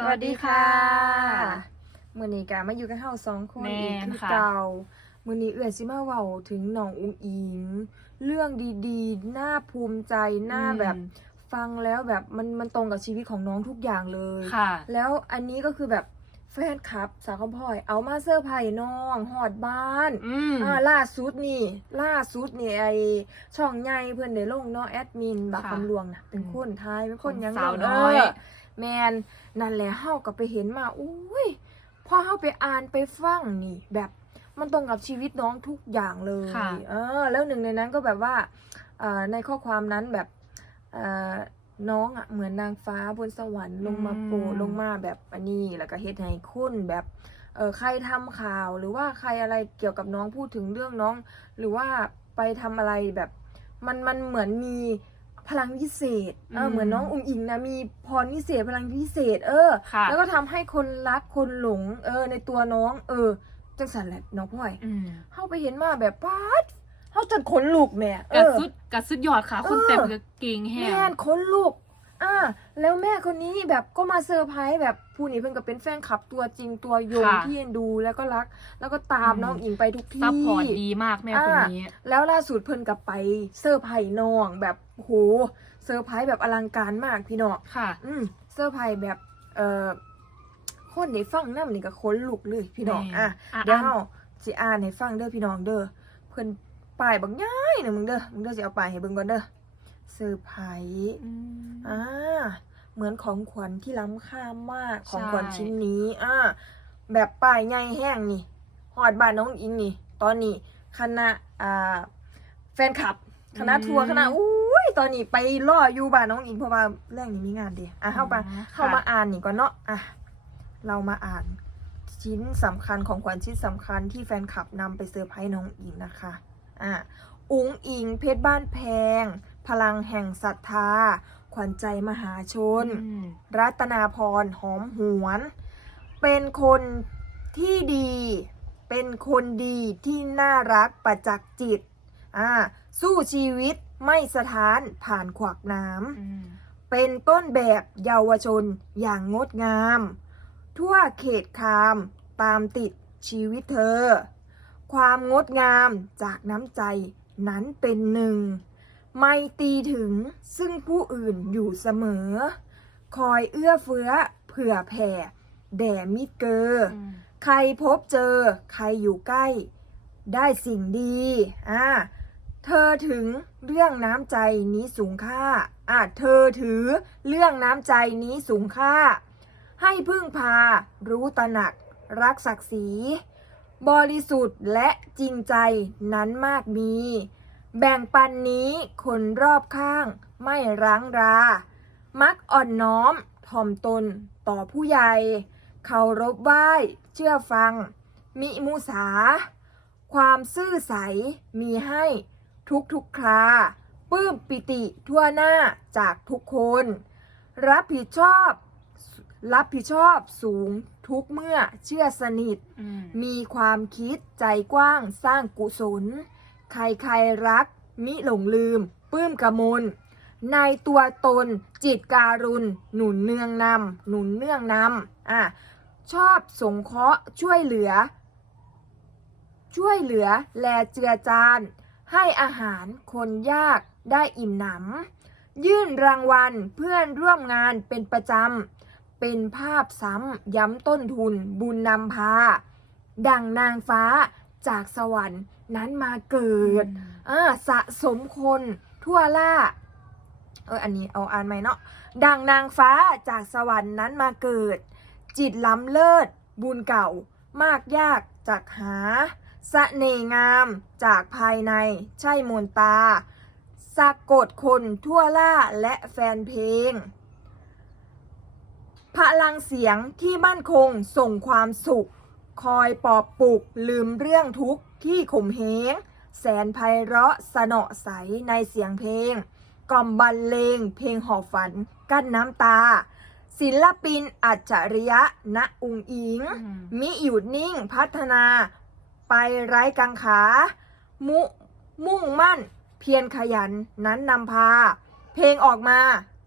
สวัสดีค่ะ มื่อนี้กะมาอยู่กันเฮาสองคนแม่อีกนคือค่ะเก่ามื่อนี้เอื้อสิมาเว้าถึงน้องอุ้งอิง เรื่องดีๆ น่าภูมิใจน่าแบบฟังแล้วแบบมันมันตรงกับชีวิตของน้องทุกอย่างเลยค่ะ แล้วอันนี้ก็คือแบบแฟนคลับ สาวคำพ่อยเอามาเซอร์ไพรส์น้องหอดบ้านอืมอ่าล่าสุดนี่ ล่าสุดนี่ไอช่องใหญ่เพื่อนได้ลงเนาะแอดมินบักค่ะคำหลวงนะเป็นคนไทยเป็นคนยังสาวลงน้อยเแมนนั่นแหละเฮาก็ไปเห็นมาอุ้ยพอเฮาไปอ่านไปฟังนี่แบบมันตรงกับชีวิตน้องทุกอย่างเลยค่ะ เออ แล้วหนึ่งในนั้นก็แบบว่าเอ่อในข้อความนั้นแบบเอ่อน้องอะเหมือนนางฟ้าบนสวรรค์ลงมาโปรดลงมาแบบอันนี้แล้วก็เฮ็ดให้คุณแบบเออใครทำข่าวหรือว่าใครอะไรเกี่ยวกับน้องพูดถึงเรื่องน้อง หรือว่าไปทำอะไรแบบ มันมันเหมือนมี พลังพิเศษเอออืมเหมือนน้องอุ๋งอิงนะมีพรพิเศษพลังพิเศษ เออ ค่ะแล้วก็ทำให้คนรักคนหลง เออ ในตัวน้อง เออ จังสันแหละน้องพ่อยอืมเข้าไปเห็นมาแบบป๊าดเข้าจนขนลุกแม่เอกระอสุดกระสุดยอดค่ะ คนเออ เต็มกระเกงแห้แม่ง นขนลุกอ่าแล้วแม่คนนี้แบบก็มาเซอร์ไพรส์แบบผู้นี้เพิ่นก็เป็นแฟนคลับตัวจริงตัวยงค่ะที่เอ็นดูแล้วก็รัก แล้วก็ตามอืม น้องอิงไปทุกที่ ซัพพอร์ตดีมากแม่คนนี้ แล้วล่าสุดเพิ่นกับไปเซอร์ไพรส์น้องแบบ โหเซอร์ไพรส์แบบอลังการมากพี่น้องค่ะ อืมเซอร์ไพรส์แบบเอ่อคนได้ฟังนำนี่ก็ขนลุกเลยพี่น้องแม่อะอะเดี๋ยวอะเฮาสิอ่านให้ฟังเด้อพี่น้องเด้อเพิ่นป้ายบักย้ายหนึงมึงเด้อมึงเด้อสิเอาป้ายให้เบิ่งก่อนเด้อเซอร์ไพรส์อืมอ่าเหมือนของขวัญที่ล้ำค่ามากของใช่ขวัญชิ้นนี้อ่าแบบป้ายใหญ่แห้งนี่ฮอดบ้านน้องอิงนี่ ตอนนี้คณะอ่าแฟนคลับคณะทัวร์คณะอุ้ย ตอนนี้ไปล่ออยู่บ้านน้องอิงเพราะว่าแรกนี้มีงานเดียอะเข้าไปอ๋อเข้ามาค่ะ อ่านนี่ก่อนเนาะอะเรามาอ่านชิ้นสำคัญของขวัญชิ้นสำคัญที่แฟนคลับนำไปเซอร์ไพรส์น้องอิงนะคะอะอุ๋งอิงเพชรบ้านแพง พลังแห่งศรัทธา ขวัญใจมหาชน อืมรัตนาพรหอมหวน เป็นคนที่ดี เป็นคนดีที่น่ารักประจักษ์จิต อ่า สู้ชีวิต ไม่สถานผ่านขวากน้ำอืมเป็นต้นแบบเยาวชนอย่างงดงาม ทั่วเขตคามตามติดชีวิตเธอ ความงดงามจากน้ำใจนั้นเป็นหนึ่ง ไม่ตีถึงซึ่งผู้อื่นอยู่เสมอ คอยเอื้อเฟื้อเผื่อแผ่ แด่มิตรเกออืมใครพบเจอ ใครอยู่ใกล้ ได้สิ่งดี อ่า เธอถึงเรื่องน้ำใจนี้สูงค่าอ่าเธอถือเรื่องน้ำใจนี้สูงค่า ให้พึ่งพา รู้ตระหนัก รักศักดิ์ศรี บริสุทธิ์และจริงใจนั้นมากมี แบ่งปันนี้คนรอบข้างไม่ร้างรา มักอ่อนน้อมถ่อมตนต่อผู้ใหญ่เคารพไหว้เชื่อฟัง มิมุสา ความซื่อใสมีให้ ทุกทุกๆคราปลื้มปิติทั่วหน้าจากทุกคน รับผิดชอบ รับผิดชอบสูงทุกเมื่อเชื่อสนิทอืมมีความคิดใจกว้างสร้างกุศล ใครๆรัก มิหลงลืมปลื้มกระมลในตัวตนจิตการุณ หนุนเนืองนำหนุนเนื่องนำอะชอบสงเคราะห์ช่วยเหลือ ช่วยเหลือแลเจือจาน ให้อาหารคนยากได้อิ่มหนำ ยื่นรางวัลเพื่อนร่วมงานเป็นประจำ เป็นภาพซ้ำย้ำต้นทุนบุญนำพา ดังนางฟ้าจากสวรรค์นั้นมาเกิดอ่าสะสมคนทั่วล่า เอออันนี้เอาอ่านใหม่เนาะ ดังนางฟ้าจากสวรรค์นั้นมาเกิด จิตล้ำเลิศบุญเก่ามากยากจากหา สเสน่ห์งามจากภายในใช่มนตา สะกดคนทั่วล่าและแฟนเพลง พลังเสียงที่มั่นคงส่งความสุข คอยปลอบปลุกลืมเรื่องทุกข์ที่ข่มเหง แสนไพเราะสนอใสในเสียงเพลง กล่อมบรรเลงเพลงหอบฝันกั้นน้ำตาศิลปินอัจฉริยะณอุงอิงอืมมิหยุดนิ่งพัฒนา ไปไร้กังขา มุมุ่งมั่น เพียรขยันนั้นนำพา เพลงออกมา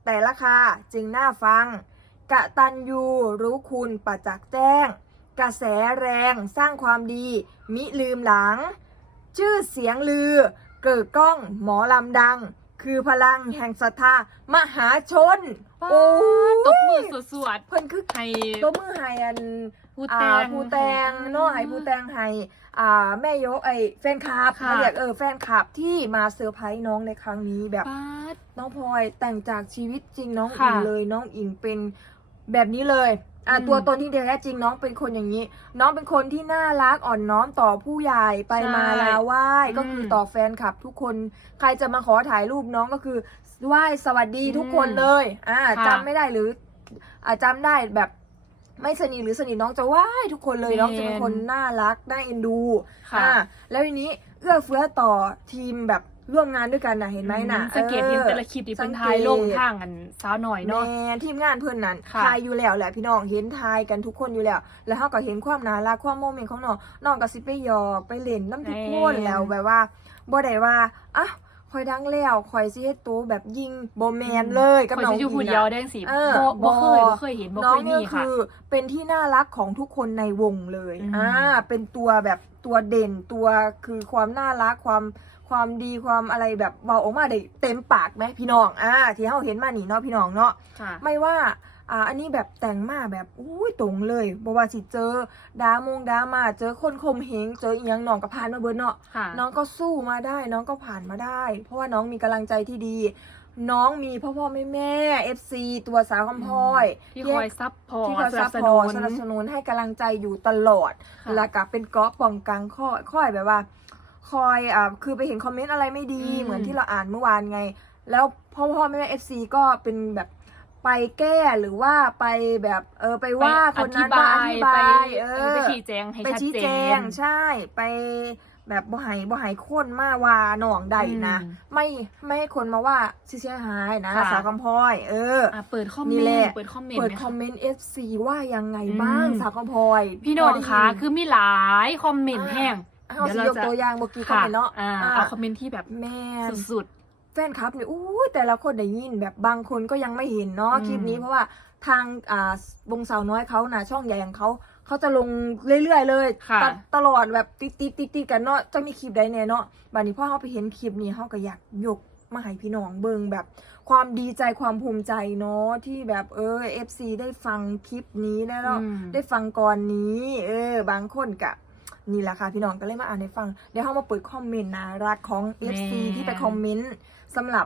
แต่ละคาจึงน่าฟัง กะตันยูรู้คุณประจักษ์แจ้ง กระแสแรงสร้างความดี มิลืมหลัง ชื่อเสียงลือ เกิดกล้องหมอลำดัง คือพลังแห่งศรัทธามหาชน โอ้ยตบมือสวดเพิ่นคือๆให้ตัวมือไฮอันผู้อ่าแต่งผู้แต่งเนาะให้ผู้แต่งให้อ่าแม่ยกไอ้แฟนคลับค่ะเขาเรียกเออแฟนคลับที่มาเซอร์ไพรส์น้องในครั้งนี้แบบป้าดน้องพลอยแต่งจากชีวิตจริงน้องค่ะอิงเลยน้องอิงเป็นแบบนี้เลย อะอืมตัวตนที่แท้จริงน้องเป็นคนอย่างนี้ น้องเป็นคนที่น่ารักอ่อนน้อมต่อผู้ใหญ่ไปใช่มาลาไหว้อืมก็คือต่อแฟนคลับทุกคน ใครจะมาขอถ่ายรูปน้องก็คือไหว้สวัสดีทุกคนเลย อ่าค่ะจำไม่ได้หรืออ่าจำได้แบบไม่สนิทหรือสนิทน้องจะไหว้ทุกคนเลยน้องจะเป็นคนน่ารักน่าเอ็นดู ค่ะอ่าแล้วทีนี้เอื้อเฟื้อต่อทีมแบบ ร่วมงานด้วยกันนะเห็นไหมนะสังเกตเห็นออแต่ละคลิปที่เป็นสังเกตทายลงทางกันสาวหน่อยเนาะแม่ทีมงานเพื่อนนั้นค่ะทายอยู่แล้วแหละพี่น้องเห็นทายกันทุกคนอยู่แล้ว แล้วเขาก็เห็นความน่ารักความโมเมนต์ของน้องน้องก็สิไปหยอกไปเล่นน้ำทุกคนแล้วแบบว่าบ่ได้ว่าอะคอยดังแล้วคอยสิเฮ็ดตัวแบบยิงบ่แมนเลยกับคอยน้องจะอยู่อิผู้งเดียวอะแดงสีเออบ่บ่เคยบ่บ่เคยเห็นบ่น้อเคงยเนี่มียค่ะคือเป็นที่น่ารักของทุกคนในวงเลยอืมอ่าเป็นตัวแบบตัวเด่นตัวคือความน่ารักความ ความดีความอะไรแบบเบาออกมาได้เต็มปากไหมพี่น้องอ่าที่เราเห็นมานี่เนาะพี่น้องเนาะค่ะไม่ว่าอ่าอันนี้แบบแต่งมาแบบอุ้ยตรงเลยบอกว่าสิเจอดามงดามาเจอคนคมเหงเจออีหยังน้องก็ผ่านมาเบิดเนาะค่ะน้องก็สู้มาได้ น้องก็ผ่านมาได้ เพราะว่าน้องมีกำลังใจที่ดี น้องมีพ่อพ่อแม่แม่เอฟซีตัวสาวคำพลอย ที่คอยซับพอร์ที่ตคอยสซันัพบสพนุอร์ตนสนับสนุนให้กำลังใจอยู่ตลอด ค่ะ แล้วก็เป็นก๊อฟป้องกันข้อค่อยแบบว่า คอยอ่าคือไปเห็นคอมเมนต์อะไรไม่ดีอืม เหมือนที่เราอ่านเมื่อวานไง แล้วพ่อพ่อแม่แม่เอฟซีก็เป็นแบบไปแก้หรือว่าไปแบบเออไปว่าคนนั้นว่าอธิบายเอเอออ ไปชี้แจงให้ไปชัดชี้เจแจงน ใช่ไปแบบบ่ใหายบ่ใหายคนมาว่าหนองใดนะ อืมไม่ไม่ให้คนมาว่าเสียหายนะค่ะ สาวคำพลอย เออ อะเปิดคอมเมนี่นแหต์ละเปิดคอมเมนต์เปิดไหมคอคะมเมนต์ FC ว่ายังไงบ้างอืม สาวคำพลอยพี่น้องคะพได้ยิ คือมีหลายคอมเมนต์แห้ง เอาเดี๋สิยวเรายกจะตัวอย่างเมื่อกี้คอมค่ะเมนต์เนาะอ่าอ่าเอาคอมเมนต์ที่แบบแมนสุดแฟนคลับเนี่ยอู้ยแต่ละคนได้ยินแบบบางคนก็ยังไม่เห็นเนาะอืมคลิปนี้เพราะว่าทางอ่าวงสาวน้อยเขานะช่องใหญ่ของเขาเขาจะลงเรื่อยๆเลยค่ะตตลอดแบบติดติดติดติดๆกันเนาะจะมีคลิปใดเนี่ยเนาะบัดนี้พ่อเขาไปเห็นคลิปนี้เขาก็อยากยกมาให้พี่น้องเบิงแบบ ความดีใจความภูมิใจเนาะที่แบบเออเอฟซีได้ฟังคลิปนี้ได้แล้วอืมได้ฟังก่อนนี้ เออบางคนกะ นี่แหละค่ะพี่น้องก็เลยมาอ่านให้ฟัง เดี๋ยวเรามาเปิดคอมเมนต์นะรักของ FC แม่ ที่ไปคอมเมนต์สำหรับ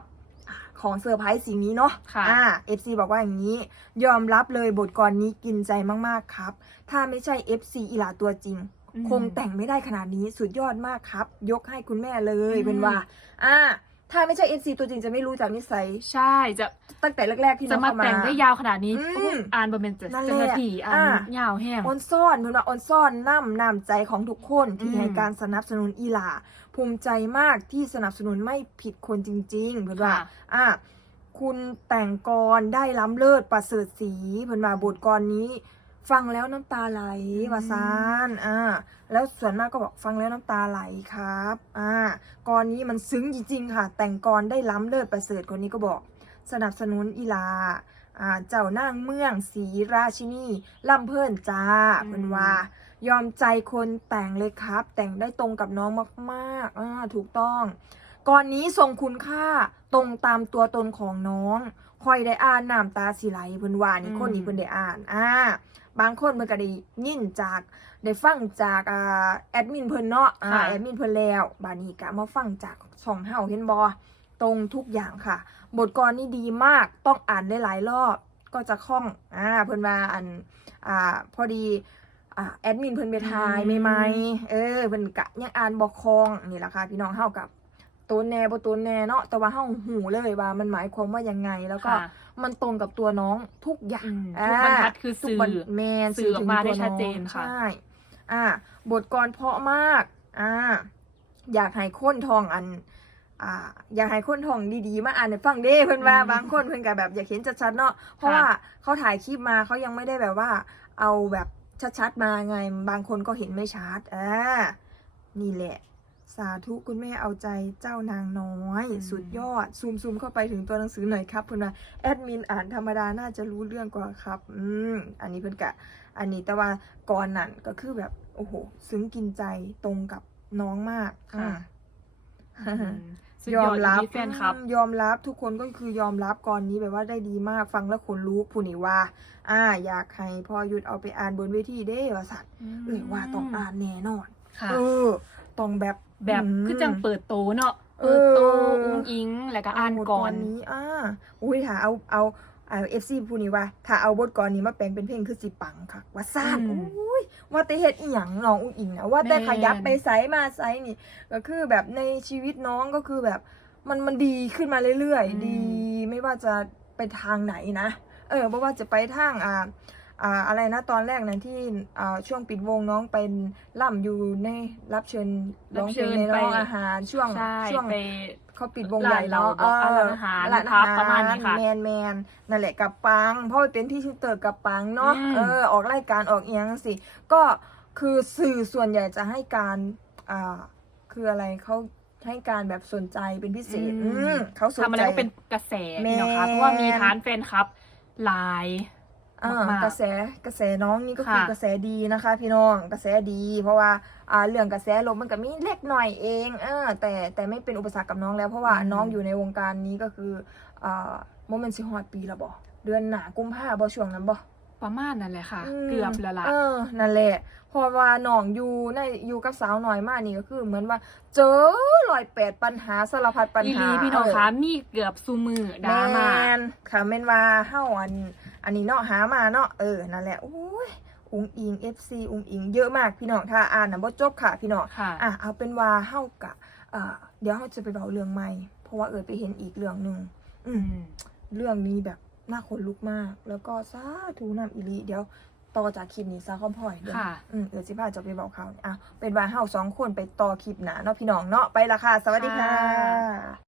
ของเซอร์ไพรส์สิ่งนี้เนาะค่ะ อ่า FC บอกว่าอย่างนี้ ยอมรับเลยบทกรนี้กินใจมากๆครับ ถ้าไม่ใช่ FC อีหลาตัวจริงอืมคงแต่งไม่ได้ขนาดนี้สุดยอดมากครับ ยกให้คุณแม่เลยอืม เป็นว่า อ่า ถ้าไม่ใช่ FC ตัวจริงจะไม่รู้จากนิสัยๆใช่จะตั้งแต่แรกๆที่น้จะองมาเข้ามา แต่งได้ยาวขนาดนี้อืมโอ้ยอ่านประมาณเจ็ดนั่นแหเจ็ดละนาทีอ่านอ่ายาวแห้ง ออนซ่อนเพื่อนว่าออนซ่อนน้ำน้ำใจของทุกคนที่อืม ให้การสนับสนุนอีหลา ภูมิใจมากที่สนับสนุนไม่ผิดคนจริง ๆ เพื่อนว่า ค่ะ อะคุณแต่งกรได้ล้ำเลิศประเสริฐสีเพื่อนว่าบทกรนี้ ฟังแล้วน้ำตาไหลอืมวาซานอ่าแล้วส่วนมากก็บอกฟังแล้วน้ำตาไหลครับอ่ากรนี้มันซึ้งจริงๆค่ะ แต่งกรได้ล้ำเลิศประเสริฐคนนี้ก็บอก สนับสนุนอีลาอ่าเจ้านางเมืองศรีราชินีลำเพิ่นจ้าอืมเพิ่นว่ายอมใจคนแต่งเลยครับ แต่งได้ตรงกับน้องมากๆอ่าถูกต้องก่อนนี้ทรงคุณค่าตรงตามตัวตนของน้อง คอยได้อ่านน้ำตาสิไหลเพิ่นว่านี่อืมคนนี้เพิ่นได้อ่านอ่าบางคนเพิ่นก็ได้ยินจากได้ฟังจากอ่าแอดมินเพิ่นเนาะอ่าค่ะ แอดมินเพิ่นแล้วบานี้ก็มาฟังจากช่องเฮาเห็นบ่ตรงทุกอย่างค่ะ บทกลนี่ดีมากต้องอ่านได้หลายรอบก็จะคล่องอ่าเพิ่นว่าอันอ่าพอดีอ่าแอดมินเพิ่นไปทายอืม ใหม่ๆเออเพิ่นกะยังอ่านบ่คล่องนี่แหละค่ะพี่น้องเฮากับ ตัวแน่บ่ตัวแน่เนาะแต่ว่าเฮาหูเลยว่ามันหมายความว่ายังไงแล้วก็ค่ะมันตรงกับตัวน้องทุกอย่างอืมอ่าทุกบรรทัดคือทุกสื่อบรรแมนสื่อออกมาถึงได้ตัวชัดองเจนค่ะ ใช่อ่า บทกรเพราะมากอ่าอยากให้ค้นทองอัน อ่า อยากให้คนทองดีๆมาอ่านให้ฟังเด้เพิ่นว่าอืมบางคนเพิ่นก็แบบอยากเห็นชัดๆเนาะเพราะค่ะ ว่าเขาถ่ายคลิปมาเขายังไม่ได้แบบว่า เอาแบบชัดๆมาไงบางคนก็เห็นไม่ชัดอ่านี่แหละ สาธุคุณแม่เอาใจเจ้านางน้อยอืมสุดยอด ซูมซูมเข้าไปถึงตัวหนังสือหน่อยครับเพื่อนว่าแอดมินอ่านธรรมดาน่าจะรู้เรื่องกว่าครับ อืมอันนี้เพื่อนกะ อันนี้แต่ว่าก่อนนั่นก็คือแบบโอ้โห ซึ้งกินใจตรงกับน้องมากค่ะอืมอืมสุดยยออมดรับมีแฟนครับอืมยอมรับทุกคนก็คือยอมรับก่อนนี้แบบว่าได้ดีมากฟังแล้วขนลุกผู้นี่ว่า อ่า อยากให้พอหยุดเอาไปอ่านบนเวทีเด้ว่าสัตว์เอ้ยว่าต้องอ่านแน่นอนค่ะเออต้องแบบ แบบมคือจังเปิดโตเนาะเอเปิอดโตอุ้งอิงแล้วก็อ่านบทก่อน นี้อ่าอุ้ยถ้าเอาเอาเอาเอฟซีผู้นี้ว่า ถ้าเอาบทก่อนนี้มาแปลงเป็นเพลงคือสิปังค่ะว่าซ่านอืมอุ้ยว่าแต่เฮ็ดอีหยังน้องอุ้งอิงนะว่าแต่แม่น ขยับไปไสมาไสนี่ ก็คือแบบในชีวิตน้องก็คือแบบมันมันดีขึ้นมาเรื่อยอืมๆดีไม่ว่าจะไปทางไหนนะ เออไม่ว่าจะไปทางอ่า อ่าอะไรนะตอนแรกนะที่อ่าช่วงปิดวงน้องเป็นล่ำอยู่ในรับเชิญร้องเพลงในรับเชิญไปร้องอาหารช่วงใช่ช่วงไปเขาปิดวงใหญ่เนาะร้านเราร้านอาหารร้านครับอาประมาณหารนี้ค่ะแมนแมนนั่นแหละกับปังเพราะว่าเป็นที่ชื่อเติร์กับปังเนาะอืมเออออกรายการออกเอียงสิก็คือสื่อส่วนใหญ่จะให้การอ่าคืออะไรเขาให้การแบบสนใจเป็นพิเศษอืมอืมเขาสนทำอะไรใจก็เป็นกระแสแม่พี่เนาะค่ะเพราะว่ามีฐานแฟนคลับหลาย อ่ามากๆกระแสกระแสน้องนี่ก็คือค่ะ กระแสดีนะคะ พี่น้องกระแสดี เพราะว่าอ่าเรื่องกระแสลบมันก็มีเล็กหน่อยเองเออแต่แต่ไม่เป็นอุปสรรคกับน้องแล้วเพราะว่าอืม น้องอยู่ในวงการนี้ก็คืออ่าโมเมนต์สิฮอดปีละบ่เดือนหนากุมภาบ่ช่วงนั้นบ่ ประมาณนั่นแหละค่ะ มเกือบแล้วล่ะเออ นั่นแหละ เพราะว่าน้องอยู่ในอยู่กับสาวหน่อยมากนี่ก็คือ เหมือนว่า เจอรอยแปดปัญหาสารพัดปัญอีหหาลีพี่น้องเออคะมีเกือบซูมือดราม่าแม่นค่ะแม่นว่าเฮาอัน อันนี้เนาะหามาเนาะเออนั่นแหละโอ้ยอุงอิง FC อุงอิงเยอะมากพี่น้องถ้าอ่านนะบ่จบค่ะพี่น้องค่ะ อะเอาเป็นว่าเฮากะอ่าเดี๋ยวเฮาจะไปเบาเรื่องใหม่เพราะว่าเอิดไปเห็นอีกเรื่องหนึงอือืมมเรื่องนี้แบบน่าขนลุกมาก แล้วก็สาธุนำอีหลีเดี๋ยวต่อจากคลิปนี้ซะข้อมพ่อยเดี๋ยวค่ะ อืมเอิดสิพาจะไปบอกเขาวอะเป็นว่าเฮาสองคนไปต่อคลิปหนาเนาะพี่น้องเนาะไปละค่ะ สวัสดีค่ะค่ะ